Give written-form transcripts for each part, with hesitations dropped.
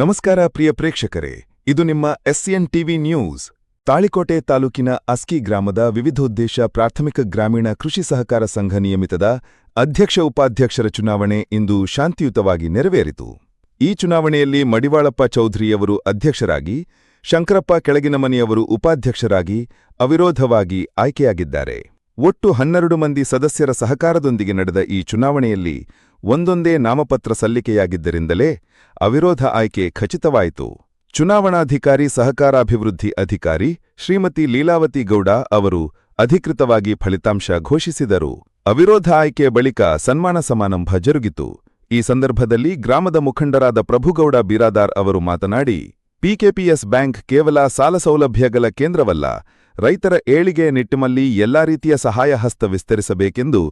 ನಮಸ್ಕಾರ ಪ್ರಿಯ ಪ್ರೇಕ್ಷಕರೇ, ಇದು ನಿಮ್ಮ ಎಸ್ಎನ್ ಟಿವಿ ನ್ಯೂಸ್. ತಾಳಿಕೋಟೆ ತಾಲೂಕಿನ ಅಸ್ಕಿ ಗ್ರಾಮದ ವಿವಿಧೋದ್ದೇಶ ಪ್ರಾಥಮಿಕ ಗ್ರಾಮೀಣ ಕೃಷಿ ಸಹಕಾರ ಸಂಘ ನಿಯಮಿತದ ಅಧ್ಯಕ್ಷ-ಉಪಾಧ್ಯಕ್ಷರ ಚುನಾವಣೆ ಇಂದು ಶಾಂತಿಯುತವಾಗಿ ನೆರವೇರಿತು. ಈ ಚುನಾವಣೆಯಲ್ಲಿ ಮಡಿವಾಳಪ್ಪ ಚೌಧರಿಯವರು ಅಧ್ಯಕ್ಷರಾಗಿ, ಶಂಕರಪ್ಪ ಕೆಳಗಿನಮನಿಯವರು ಉಪಾಧ್ಯಕ್ಷರಾಗಿ ಅವಿರೋಧವಾಗಿ ಆಯ್ಕೆಯಾಗಿದ್ದಾರೆ. ಒಟ್ಟು 12 ಮಂದಿ ಸದಸ್ಯರ ಸಹಕಾರದೊಂದಿಗೆ ನಡೆದ ಈ ಚುನಾವಣೆಯಲ್ಲಿ ಒಂದೊಂದೇ ನಾಮಪತ್ರ ಸಲ್ಲಿಕೆಯಾಗಿದ್ದರಿಂದಲೇ ಅವಿರೋಧ ಆಯ್ಕೆ ಖಚಿತವಾಯಿತು. ಚುನಾವಣಾಧಿಕಾರಿ ಸಹಕಾರಾಭಿವೃದ್ಧಿ ಅಧಿಕಾರಿ ಶ್ರೀಮತಿ ಲೀಲಾವತಿ ಗೌಡ ಅವರು ಅಧಿಕೃತವಾಗಿ ಫಲಿತಾಂಶ ಘೋಷಿಸಿದರು. ಅವಿರೋಧ ಆಯ್ಕೆ ಬಳಿಕ ಸನ್ಮಾನ ಸಮಾರಂಭ ಜರುಗಿತು. ಈ ಸಂದರ್ಭದಲ್ಲಿ ಗ್ರಾಮದ ಮುಖಂಡರಾದ ಪ್ರಭುಗೌಡ ಬಿರಾದಾರ್ ಅವರು ಮಾತನಾಡಿ, ಪಿಕೆಪಿಎಸ್ ಬ್ಯಾಂಕ್ ಕೇವಲ ಸಾಲ ಸೌಲಭ್ಯಗಳ ಕೇಂದ್ರವಲ್ಲ, ರೈತರ ಏಳಿಗೆಯ ನಿಟ್ಟಿನಲ್ಲಿ ಎಲ್ಲಾ ರೀತಿಯ ಸಹಾಯ ಹಸ್ತ ವಿಸ್ತರಿಸಬೇಕೆಂದು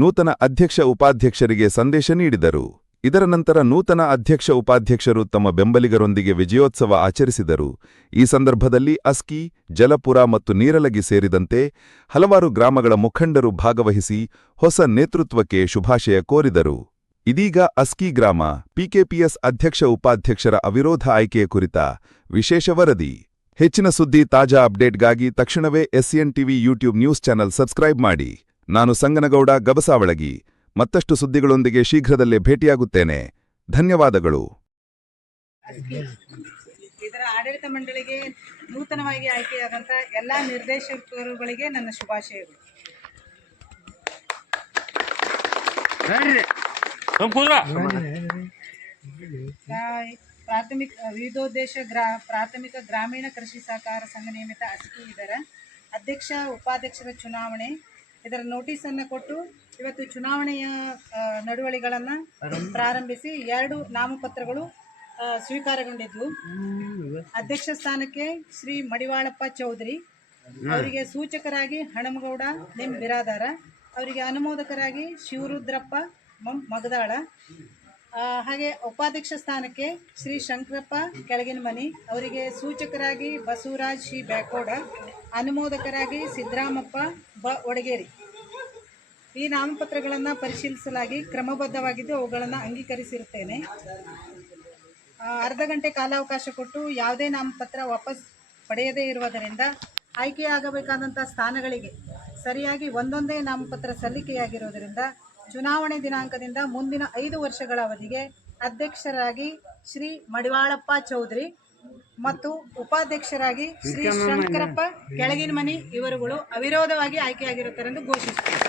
ನೂತನ ಅಧ್ಯಕ್ಷ-ಉಪಾಧ್ಯಕ್ಷರಿಗೆ ಸಂದೇಶ ನೀಡಿದರು. ಇದರ ನಂತರ ನೂತನ ಅಧ್ಯಕ್ಷ-ಉಪಾಧ್ಯಕ್ಷರು ತಮ್ಮ ಬೆಂಬಲಿಗರೊಂದಿಗೆ ವಿಜಯೋತ್ಸವ ಆಚರಿಸಿದರು. ಈ ಸಂದರ್ಭದಲ್ಲಿ ಅಸ್ಕಿ, ಜಲಪುರ ಮತ್ತು ನೀರಲಗಿ ಸೇರಿದಂತೆ ಹಲವಾರು ಗ್ರಾಮಗಳ ಮುಖಂಡರು ಭಾಗವಹಿಸಿ ಹೊಸ ನೇತೃತ್ವಕ್ಕೆ ಶುಭಾಶಯ ಕೋರಿದರು. ಇದೀಗ ಅಸ್ಕಿ ಗ್ರಾಮ ಪಿಕೆಪಿಎಸ್ ಅಧ್ಯಕ್ಷ-ಉಪಾಧ್ಯಕ್ಷರ ಅವಿರೋಧ ಆಯ್ಕೆಯ ಕುರಿತ ವಿಶೇಷ ವರದಿ. ಹೆಚ್ಚಿನ ಸುದ್ದಿ ತಾಜಾ ಅಪ್ಡೇಟ್ಗಾಗಿ ತಕ್ಷಣವೇ SN TV YouTube news channel subscribe ಮಾಡಿ. ನಾನು ಸಂಗನಗೌಡ ಗಬಸಾವಳಗಿ. ಮತ್ತಷ್ಟು ಸುದ್ದಿಗಳೊಂದಿಗೆ ಶೀಘ್ರದಲ್ಲೇ ಭೇಟಿಯಾಗುತ್ತೇನೆ. ಧನ್ಯವಾದಗಳು. ಇದರ ಆಡಳಿತ ಮಂಡಳಿಗೆ ನೂತನವಾಗಿ ಆಯ್ಕೆಯಾದಂಥ ಎಲ್ಲ ನಿರ್ದೇಶಕರುಗಳಿಗೆ ನನ್ನ ಶುಭಾಶಯಗಳು. ವಿವಿಧೋದ್ದೇಶ ಪ್ರಾಥಮಿಕ ಗ್ರಾಮೀಣ ಕೃಷಿ ಸಹಕಾರ ಸಂಘ ನಿಯಮಿತ ಅಸ್ಕಿ ಇದರ ಅಧ್ಯಕ್ಷ ಉಪಾಧ್ಯಕ್ಷರ ಚುನಾವಣೆ ಇದರ ನೋಟಿಸನ್ನು ಕೊಟ್ಟು ಇವತ್ತು ಚುನಾವಣೆಯ ನಡವಳಿಗಳನ್ನು ಪ್ರಾರಂಭಿಸಿ 2 ನಾಮಪತ್ರಗಳು ಸ್ವೀಕಾರಗೊಂಡಿದ್ವು. ಅಧ್ಯಕ್ಷ ಸ್ಥಾನಕ್ಕೆ ಶ್ರೀ ಮಡಿವಾಳಪ್ಪ ಚೌಧರಿ ಅವರಿಗೆ ಸೂಚಕರಾಗಿ ಹಣಮಗೌಡ ನಿಮ್ ಬಿರಾದಾರ, ಅವರಿಗೆ ಅನುಮೋದಕರಾಗಿ ಶಿವರುದ್ರಪ್ಪ ಮಗದಾಳ, ಹಾಗೆ ಉಪಾಧ್ಯಕ್ಷ ಸ್ಥಾನಕ್ಕೆ ಶ್ರೀ ಶಂಕರಪ್ಪ ಕೆಳಗಿನಮನಿ ಅವರಿಗೆ ಸೂಚಕರಾಗಿ ಬಸವರಾಜ್ ಶಿ ಬ್ಯಾಕೋಡ, ಅನುಮೋದಕರಾಗಿ ಸಿದ್ದರಾಮಪ್ಪ ವಡಗೇರಿ. ಈ ನಾಮಪತ್ರಗಳನ್ನು ಪರಿಶೀಲಿಸಲಾಗಿ ಕ್ರಮಬದ್ಧವಾಗಿದ್ದು ಅವುಗಳನ್ನು ಅಂಗೀಕರಿಸಿರುತ್ತೇನೆ. ಅರ್ಧ ಗಂಟೆ ಕಾಲಾವಕಾಶ ಕೊಟ್ಟು ಯಾವುದೇ ನಾಮಪತ್ರ ವಾಪಸ್ ಪಡೆಯದೇ ಇರುವುದರಿಂದ ಆಯ್ಕೆಯಾಗಬೇಕಾದಂಥ ಸ್ಥಾನಗಳಿಗೆ ಸರಿಯಾಗಿ ಒಂದೊಂದೇ ನಾಮಪತ್ರ ಸಲ್ಲಿಕೆಯಾಗಿರುವುದರಿಂದ ಚುನಾವಣೆ ದಿನಾಂಕದಿಂದ ಮುಂದಿನ 5 ವರ್ಷಗಳ ಅವಧಿಗೆ ಅಧ್ಯಕ್ಷರಾಗಿ ಶ್ರೀ ಮಡಿವಾಳಪ್ಪ ಚೌಧರಿ ಮತ್ತು ಉಪಾಧ್ಯಕ್ಷರಾಗಿ ಶ್ರೀ ಶಂಕರಪ್ಪ ಕೆಳಗಿನಮನಿ ಇವರುಗಳು ಅವಿರೋಧವಾಗಿ ಆಯ್ಕೆಯಾಗಿರುತ್ತಾರೆಂದು ಘೋಷಿಸುತ್ತಾರೆ.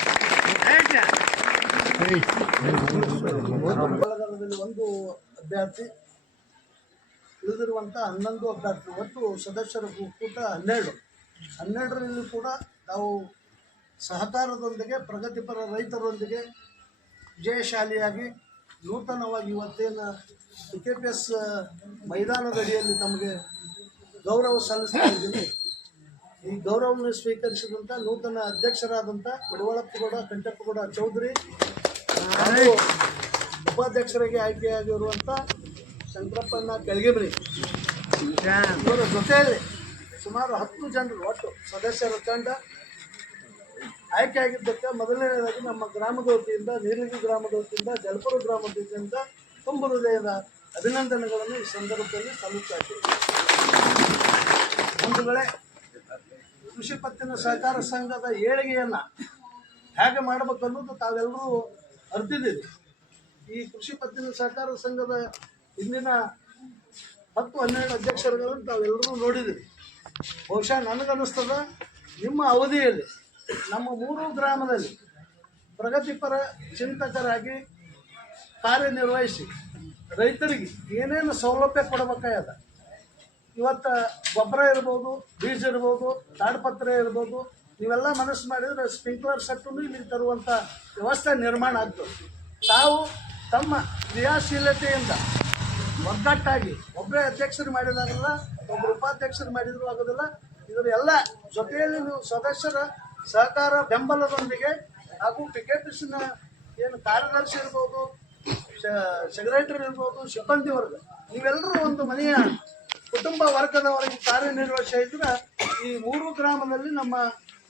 ಒಂದು ಅಭ್ಯರ್ಥಿ ಉಳಿದಿರುವಂಥ 11 ಅಭ್ಯರ್ಥಿ, ಒಟ್ಟು ಸದಸ್ಯರ ಕೂಟ 12ರಲ್ಲಿ ಕೂಡ ನಾವು ಸಹಕಾರದೊಂದಿಗೆ ಪ್ರಗತಿಪರ ರೈತರೊಂದಿಗೆ ವಿಜಯಶಾಲಿಯಾಗಿ ನೂತನವಾಗಿ ಇವತ್ತೇನು ಪಿಕೆಪಿಎಸ್ ಮೈದಾನದ ಅಡಿಯಲ್ಲಿ ತಮಗೆ ಗೌರವ ಸಲ್ಲಿಸ್ತಾ ಇದ್ದೀನಿ. ಈ ಗೌರವವನ್ನು ಸ್ವೀಕರಿಸಿದಂಥ ನೂತನ ಅಧ್ಯಕ್ಷರಾದಂಥ ಮಡಿವಾಳಪ್ಪಗೌಡ ಕಂಠಪ್ಪಗೌಡ ಚೌಧರಿ ಹಾಗೂ ಉಪಾಧ್ಯಕ್ಷರಿಗೆ ಆಯ್ಕೆಯಾಗಿರುವಂಥ ಶಂಕರಪ್ಪನ ಕೆಳಗಿಮನಿ ಇವರ ಜೊತೆಯಲ್ಲಿ ಸುಮಾರು 10 ಜನರು ಒಟ್ಟು ಸದಸ್ಯರ ತಂಡ ಆಯ್ಕೆಯಾಗಿದ್ದಕ್ಕೆ ಮೊದಲನೇದಾಗಿ ನಮ್ಮ ಗ್ರಾಮದ ವತಿಯಿಂದ, ನೀಲಗಿ ಗ್ರಾಮದ ವತಿಯಿಂದ, ಜಲಪುರ ಗ್ರಾಮದ ವತಿಯಿಂದ ತುಂಬ ಹೃದಯದ ಅಭಿನಂದನೆಗಳನ್ನು ಈ ಸಂದರ್ಭದಲ್ಲಿ ಸಲ್ಲಿಸ್ತಾ ಇದ್ದೀವಿ. ಒಂದು ವೇಳೆ ಕೃಷಿ ಪತ್ತಿನ ಸಹಕಾರ ಸಂಘದ ಏಳಿಗೆಯನ್ನು ಹೇಗೆ ಮಾಡಬೇಕು ಅನ್ನೋದು ತಾವೆಲ್ಲರೂ ಅರ್ತಿದ್ದೀರಿ. ಈ ಕೃಷಿ ಪತ್ತಿನ ಸಹಕಾರ ಸಂಘದ ಇಂದಿನ 10-12 ಅಧ್ಯಕ್ಷರುಗಳನ್ನು ತಾವೆಲ್ಲರೂ ನೋಡಿದ್ದೀರಿ. ಬಹುಶಃ ನನಗನ್ನಿಸ್ತದ ನಿಮ್ಮ ಅವಧಿಯಲ್ಲಿ ನಮ್ಮ 3 ಗ್ರಾಮದಲ್ಲಿ ಪ್ರಗತಿಪರ ಚಿಂತಕರಾಗಿ ಕಾರ್ಯನಿರ್ವಹಿಸಿ ರೈತರಿಗೆ ಏನೇನು ಸೌಲಭ್ಯ ಕೊಡಬೇಕಾಗ್ಯದ, ಇವತ್ತು ಗೊಬ್ಬರ ಇರ್ಬೋದು, ಬೀಜ ಇರ್ಬೋದು, ತಾಡ್ಪತ್ರೆ ಇರ್ಬೋದು, ನೀವೆಲ್ಲ ಮನಸ್ಸು ಮಾಡಿದರೆ ಸ್ಪ್ರಿಂಕ್ಲರ್ ಸೆಟ್ಟನ್ನು ಇಲ್ಲಿ ತರುವಂಥ ವ್ಯವಸ್ಥೆ ನಿರ್ಮಾಣ ಆಗ್ತದೆ. ತಾವು ತಮ್ಮ ಕ್ರಿಯಾಶೀಲತೆಯಿಂದ ಒಗ್ಗಟ್ಟಾಗಿ ಒಬ್ಬರೇ ಅಧ್ಯಕ್ಷರು ಮಾಡಿದಾಗಲ್ಲ, ಒಬ್ಬರು ಉಪಾಧ್ಯಕ್ಷರು ಮಾಡಿದ್ರು ಆಗೋದಿಲ್ಲ. ಇದರ ಎಲ್ಲ ಜೊತೆಯಲ್ಲಿ ನೀವು ಸದಸ್ಯರ ಸಹಕಾರ ಬೆಂಬಲದೊಂದಿಗೆ ಹಾಗೂ ಪಿಕೆಪಿಎಸ್ನ ಏನು ಕಾರ್ಯದರ್ಶಿ ಇರ್ಬೋದು, ಸೆಕ್ರೆಟರಿ ಇರ್ಬೋದು, ಸಿಬ್ಬಂದಿ ವರ್ಗ ನೀವೆಲ್ಲರೂ ಒಂದು ಮನೆಯ ಕುಟುಂಬ ವರ್ಗದವರೆಗೆ ಕಾರ್ಯನಿರ್ವಹಿಸಿದ್ರೆ ಈ 3 ಗ್ರಾಮದಲ್ಲಿ ನಮ್ಮ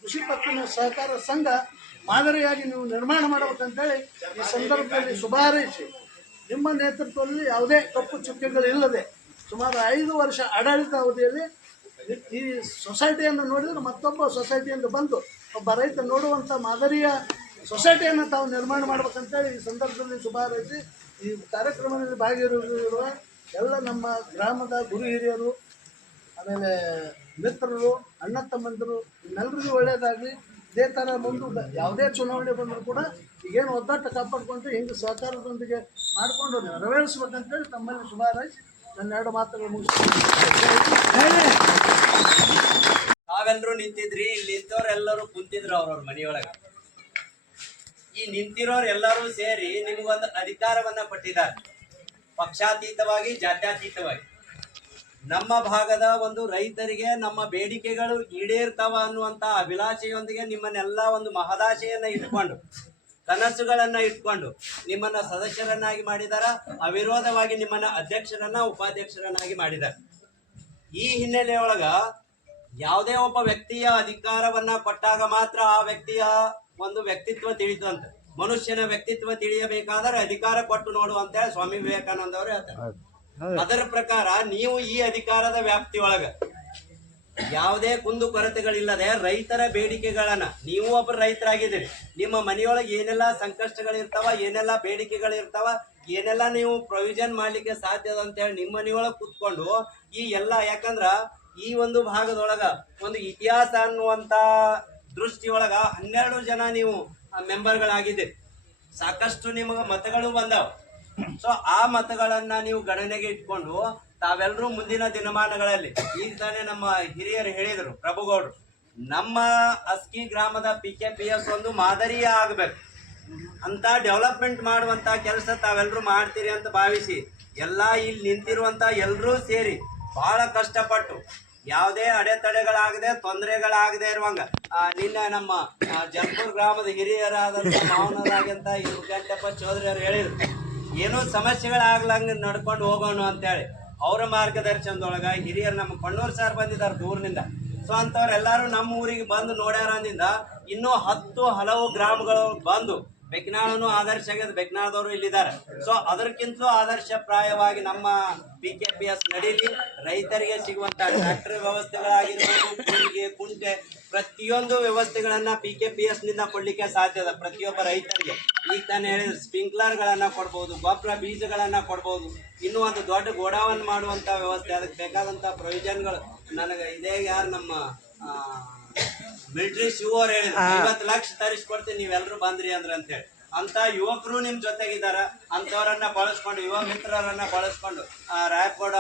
ಕೃಷಿ ಪತ್ತಿನ ಸಹಕಾರ ಸಂಘ ಮಾದರಿಯಾಗಿ ನೀವು ನಿರ್ಮಾಣ ಮಾಡಬೇಕಂತೇಳಿ ಈ ಸಂದರ್ಭದಲ್ಲಿ ಶುಭ ಹಾರೈಸಿ ನಿಮ್ಮ ನೇತೃತ್ವದಲ್ಲಿ ಯಾವುದೇ ತಪ್ಪು ಚುಕ್ಕೆಗಳಿಲ್ಲದೆ ಸುಮಾರು 5 ವರ್ಷ ಆಡಳಿತ ಅವಧಿಯಲ್ಲಿ ಈ ಸೊಸೈಟಿಯನ್ನು ನೋಡಿದರೆ ಮತ್ತೊಬ್ಬ ಸೊಸೈಟಿಯಿಂದ ಬಂದು ಒಬ್ಬ ರೈತ ನೋಡುವಂಥ ಮಾದರಿಯ ಸೊಸೈಟಿಯನ್ನು ತಾವು ನಿರ್ಮಾಣ ಮಾಡ್ಬೇಕಂತೇಳಿ ಈ ಸಂದರ್ಭದಲ್ಲಿ ಶುಭ ಹಾರೈಸಿ ಈ ಕಾರ್ಯಕ್ರಮದಲ್ಲಿ ಭಾಗಿಯಾಗಿರುವ ಎಲ್ಲ ನಮ್ಮ ಗ್ರಾಮದ ಗುರು ಹಿರಿಯರು, ಆಮೇಲೆ ಮಿತ್ರರು, ಅಣ್ಣ ತಮ್ಮಂದಿರು ಇನ್ನೆಲ್ಲರಿಗೂ ಒಳ್ಳೆಯದಾಗಲಿ. ಇದೇ ಥರ ಮುಂದೆ ಯಾವುದೇ ಚುನಾವಣೆ ಬಂದರೂ ಕೂಡ ಈಗೇನು ಒದ್ದಾಟ ಕಾಪಾಡ್ಕೊಂಡು ಹಿಂಗೆ ಸಹಕಾರದೊಂದಿಗೆ ಮಾಡಿಕೊಂಡು ನೆರವೇರಿಸ್ಬೇಕಂತೇಳಿ ತಮ್ಮಲ್ಲಿ ಶುಭ ಹಾರೈಸಿ ನನ್ನ 2 ಮಾತುಗಳು ಮುಗಿಸ್ತೀನಿ. ತಾವೆಲ್ಲರೂ ನಿಂತಿದ್ರಿ, ಇಲ್ಲಿ ನಿಂತವ್ರೆಲ್ಲರೂ ಕುಂತಿದ್ರು ಅವ್ರವ್ರ ಮನೆಯೊಳಗೆ. ಈ ನಿಂತಿರೋರು ಎಲ್ಲರೂ ಸೇರಿ ನಿಮಗೊಂದು ಅಧಿಕಾರವನ್ನ ಕೊಟ್ಟಿದ್ದಾರೆ, ಪಕ್ಷಾತೀತವಾಗಿ ಜಾತ್ಯತೀತವಾಗಿ. ನಮ್ಮ ಭಾಗದ ಒಂದು ರೈತರಿಗೆ ನಮ್ಮ ಬೇಡಿಕೆಗಳು ಈಡೇರ್ತಾವ ಅನ್ನುವಂತ ಅಭಿಲಾಷೆಯೊಂದಿಗೆ ನಿಮ್ಮನ್ನೆಲ್ಲ ಒಂದು ಮಹದಾಶೆಯನ್ನ ಇಟ್ಕೊಂಡು, ಕನಸುಗಳನ್ನ ಇಟ್ಕೊಂಡು ನಿಮ್ಮನ್ನ ಸದಸ್ಯರನ್ನಾಗಿ ಮಾಡಿದಾರ. ಅವಿರೋಧವಾಗಿ ನಿಮ್ಮನ್ನ ಅಧ್ಯಕ್ಷರನ್ನ ಉಪಾಧ್ಯಕ್ಷರನ್ನಾಗಿ ಮಾಡಿದ್ದಾರೆ. ಈ ಹಿನ್ನೆಲೆಯೊಳಗ ಯಾವುದೇ ಒಬ್ಬ ವ್ಯಕ್ತಿಯ ಅಧಿಕಾರವನ್ನ ಕೊಟ್ಟಾಗ ಮಾತ್ರ ಆ ವ್ಯಕ್ತಿಯ ಒಂದು ವ್ಯಕ್ತಿತ್ವ ತಿಳಿದಂತೆ. ಮನುಷ್ಯನ ವ್ಯಕ್ತಿತ್ವ ತಿಳಿಯಬೇಕಾದರೆ ಅಧಿಕಾರ ಕೊಟ್ಟು ನೋಡು ಅಂತ ಹೇಳಿ ಸ್ವಾಮಿ ವಿವೇಕಾನಂದ ಅವರು ಹೇಳ್ತಾರೆ. ಅದರ ಪ್ರಕಾರ ನೀವು ಈ ಅಧಿಕಾರದ ವ್ಯಾಪ್ತಿಯೊಳಗ ಯಾವುದೇ ಕುಂದು ಕೊರತೆಗಳಿಲ್ಲದೆ ರೈತರ ಬೇಡಿಕೆಗಳನ್ನ, ನೀವು ಒಬ್ಬರು ರೈತರಾಗಿದ್ದೀರಿ, ನಿಮ್ಮ ಮನೆಯೊಳಗೆ ಏನೆಲ್ಲ ಸಂಕಷ್ಟಗಳಿರ್ತಾವ, ಏನೆಲ್ಲ ಬೇಡಿಕೆಗಳಿರ್ತಾವ, ಏನೆಲ್ಲ ನೀವು ಪ್ರೊವಿಷನ್ ಮಾಡ್ಲಿಕ್ಕೆ ಸಾಧ್ಯದ ಅಂತ ಹೇಳಿ ನಿಮ್ಮ ಮನೆಯೊಳಗೆ ಕೂತ್ಕೊಂಡು ಈ ಎಲ್ಲ, ಯಾಕಂದ್ರ ಈ ಒಂದು ಭಾಗದೊಳಗ ಒಂದು ಇತಿಹಾಸ ಅನ್ನುವಂತ ದೃಷ್ಟಿಯೊಳಗ 12 ಜನ ನೀವು ಮೆಂಬರ್ಗಳಾಗಿದ್ದೀರಿ. ಸಾಕಷ್ಟು ನಿಮಗೆ ಮತಗಳು ಬಂದಾವ. ಸೊ ಆ ಮತಗಳನ್ನ ನೀವು ಗಣನೆಗೆ ಇಟ್ಕೊಂಡು ತಾವೆಲ್ಲರೂ ಮುಂದಿನ ದಿನಮಾನಗಳಲ್ಲಿ, ಈಗ ತಾನೇ ನಮ್ಮ ಹಿರಿಯರು ಹೇಳಿದರು, ಪ್ರಭುಗೌಡರು, ನಮ್ಮ ಅಸ್ಕಿ ಗ್ರಾಮದ PKPS ಒಂದು ಮಾದರಿಯ ಆಗ್ಬೇಕು ಅಂತ ಡೆವಲಪ್ಮೆಂಟ್ ಮಾಡುವಂತ ಕೆಲಸ ತಾವೆಲ್ಲರೂ ಮಾಡ್ತೀರಿ ಅಂತ ಭಾವಿಸಿ ಎಲ್ಲಾ ಇಲ್ಲಿ ನಿಂತಿರುವಂತ ಎಲ್ಲರೂ ಸೇರಿ ಬಹಳ ಕಷ್ಟಪಟ್ಟು ಯಾವುದೇ ಅಡೆತಡೆಗಳಾಗದೆ ತೊಂದರೆಗಳಾಗದೆ ಇರುವಂಗ ನಿನ್ನ ನಮ್ಮ ಜಲ್ಪುರ್ ಗ್ರಾಮದ ಹಿರಿಯರಾದಂತ ಮಾವನರಾಗಂತ ಗಂಟಪ್ಪ ಚೌಧರಿ ಅವರು ಹೇಳಿದ್ರು, ಏನೋ ಸಮಸ್ಯೆಗಳಾಗ್ಲಂಗ ನಡ್ಕೊಂಡು ಹೋಗೋಣ ಅಂತೇಳಿ. ಅವರ ಮಾರ್ಗದರ್ಶನದೊಳಗ ಹಿರಿಯರು ನಮ್ಮ ಕಣ್ಣೂರ್ ಸರ್ ಬಂದಿದ್ದಾರೆ ದೂರಿನಿಂದ. ಸೊ ಅಂತವ್ರೆಲ್ಲಾರು ನಮ್ಮ ಊರಿಗೆ ಬಂದು ನೋಡ್ಯಾರ ಅಂದಿಂದ ಇನ್ನೂ 10 ಹಲವು ಗ್ರಾಮಗಳು ಬಂದು, ಬೆಕ್ನಾಳನು ಆದರ್ಶ ಆಗ್ಯದ, ಬೆಕ್ನಾಳದವರು ಇಲ್ಲಿದ್ದಾರೆ. ಸೊ ಅದಕ್ಕಿಂತಲೂ ಆದರ್ಶಪ್ರಾಯವಾಗಿ ನಮ್ಮ PKPS ನಡೀಲಿ. ರೈತರಿಗೆ ಸಿಗುವಂತ ಟ್ರ್ಯಾಕ್ಟರ್ ವ್ಯವಸ್ಥೆಗಳಾಗಿರ್ಬೋದು, ಕೂರಿಗೆ, ಕುಂಟೆ, ಪ್ರತಿಯೊಂದು ವ್ಯವಸ್ಥೆಗಳನ್ನ PKPS ನಿಂದ ಕೊಡ್ಲಿಕ್ಕೆ ಸಾಧ್ಯದ ಪ್ರತಿಯೊಬ್ಬ ರೈತರಿಗೆ. ಈಗ ತಾನೇ ಹೇಳಿದ್ರು, ಸ್ಪ್ರಿಂಕ್ಲರ್ ಗಳನ್ನ ಕೊಡ್ಬೋದು, ಗೊಬ್ಬರ ಬೀಜಗಳನ್ನ ಕೊಡ್ಬೋದು, ಇನ್ನೂ ಒಂದು ದೊಡ್ಡ ಗೋಡಾವನ್ ಮಾಡುವಂತ ವ್ಯವಸ್ಥೆ, ಅದಕ್ಕೆ ಬೇಕಾದಂತ ಪ್ರಯೋಜನಗಳು ನನಗೆ ಇದೇ ಯಾರು ನಮ್ಮ ಮಿಲಿಟರಿ ಶಿವ ಅವ್ರು ಹೇಳಿದ್ರು, 50 ಲಕ್ಷ ತರಿಸ್ಕೊಡ್ತೀನಿ ನೀವೆಲ್ಲರೂ ಬಂದ್ರಿ ಅಂದ್ರ ಅಂತ ಹೇಳಿ. ಅಂತ ಯುವಕರು ನಿಮ್ ಜೊತೆಗಿದಾರ, ಅಂತವರನ್ನ ಬಳಸ್ಕೊಂಡು, ಯುವ ಮಿತ್ರರನ್ನ ಬಳಸ್ಕೊಂಡು ರಾಯಕೋಡ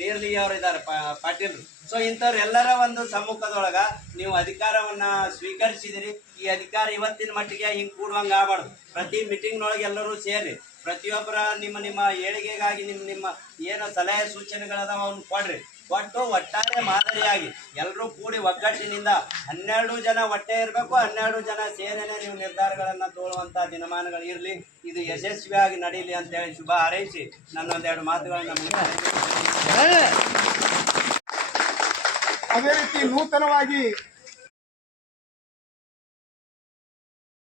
ನೀರ್ಲಿ ಅವ್ರು ಇದಾರೆ, ಪಾಟೀಲ್ರು. ಸೊ ಇಂಥವ್ರೆಲ್ಲರ ಒಂದು ಸಮ್ಮುಖದೊಳಗ ನೀವು ಅಧಿಕಾರವನ್ನ ಸ್ವೀಕರಿಸಿದಿರಿ. ಈ ಅಧಿಕಾರ ಇವತ್ತಿನ ಮಟ್ಟಿಗೆ ಹಿಂಗ್ ಕೂಡುವಂಗ ಆಗ್ಬಾರ್ದು. ಪ್ರತಿ ಮೀಟಿಂಗ್ನೊಳಗೆ ಎಲ್ಲರೂ ಸೇರಿ ಪ್ರತಿಯೊಬ್ಬರ ನಿಮ್ಮ ಏಳಿಗೆಗಾಗಿ ನಿಮ್ಮ ಏನೋ ಸಲಹೆ ಸೂಚನೆಗಳದಾವ ಅವ್ನು ಕೊಡ್ರಿ. ಒಟ್ಟು ಒಟ್ಟಾರೆ ಮಾದರಿಯಾಗಿ ಎಲ್ಲರೂ ಕೂಡಿ ಒಗ್ಗಟ್ಟಿನಿಂದ 12 ಜನ ಒಟ್ಟೆ ಇರಬೇಕು, 12 ಜನ ಸೇರೇನೆ ನೀವು ನಿರ್ಧಾರಗಳನ್ನ ತಗೊಳ್ಳುವಂತ ದಿನಮಾನಗಳು ಇರಲಿ. ಇದು ಯಶಸ್ವಿಯಾಗಿ ನಡೀಲಿ ಅಂತ ಹೇಳಿ ಶುಭ ಹಾರೈಸಿ ನನ್ನೊಂದೆರಡು ಮಾತುಗಳನ್ನ ಅದೇ ರೀತಿ ನೂತನವಾಗಿ